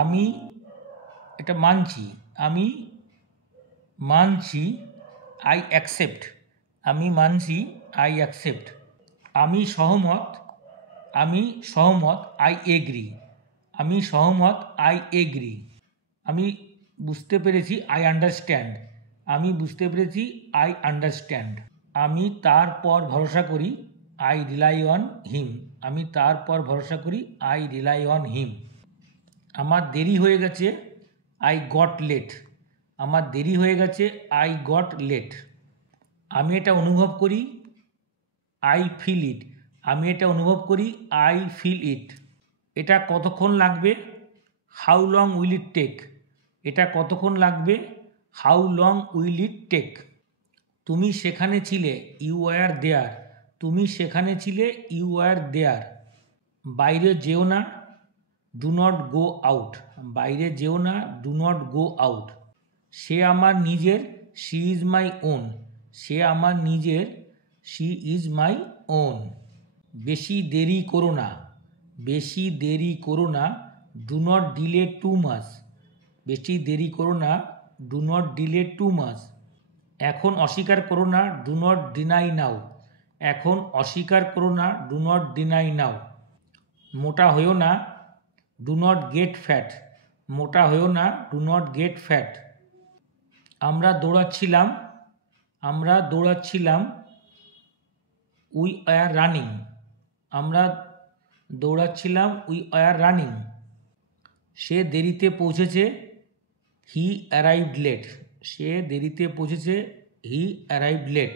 আমি এটা মানছি, আমি মানছি, আই অ্যাকসেপ্ট, আমি মানছি, আই অ্যাকসেপ্ট। আমি সহমত, আমি সহমত, আই এগ্রি, আমি সহমত, আই এগ্রি। আমি বুঝতে পেরেছি, আই আন্ডারস্ট্যান্ড, আমি বুঝতে পেরেছি, আই আন্ডারস্ট্যান্ড। আমি তার পর ভরসা করি, আই রিলাই অন হিম, আমি তার পর ভরসা করি, আই রিলাই অন হিম। আমার দেরি হয়ে গেছে, আই গট লেট, আমার দেরি হয়ে গেছে, আই গট লেট। আমি এটা অনুভব করি, আই ফিল ইট, আমি এটা অনুভব করি, আই ফিল ইট। এটা কতক্ষণ লাগবে, how long will it take, এটা কতক্ষণ লাগবে, how long will it take. তুমি সেখানে ছিলে, ইউ ওয়্যার দেয়ার, তুমি সেখানে ছিলে, ইউ ওয়্যার দেয়ার। বাইরে যেও না, ডু নট গো আউট, বাইরে যেও না, ডু নট গো আউট। সে আমার নিজের, শি ইজ মাই ওন, সে আমার নিজের, শি ইজ মাই ওন। বেশি দেরি করো না, বেশি দেরি করো না, do not delay too much, বেশি দেরি করো না, do not delay too much. এখন অস্বীকার করো না, ডু নট ডিনাই নাও, এখন অস্বীকার করো না, ডু নট ডিনাই নাও। মোটা হয়েও না, ডু নট গেট ফ্যাট, মোটা হয়েও না, ডু নট গেট ফ্যাট। আমরা দৌড়াচ্ছিলাম, আমরা দৌড়াচ্ছিলাম, উই আর রানিং, আমরা দৌড়াচ্ছিলাম, উই আর রানিং। সে দেরিতে পৌঁছেছে, হি অ্যারাইভড লেট, সে দেরিতে পৌঁছেছে, হি অ্যারাইভড লেট।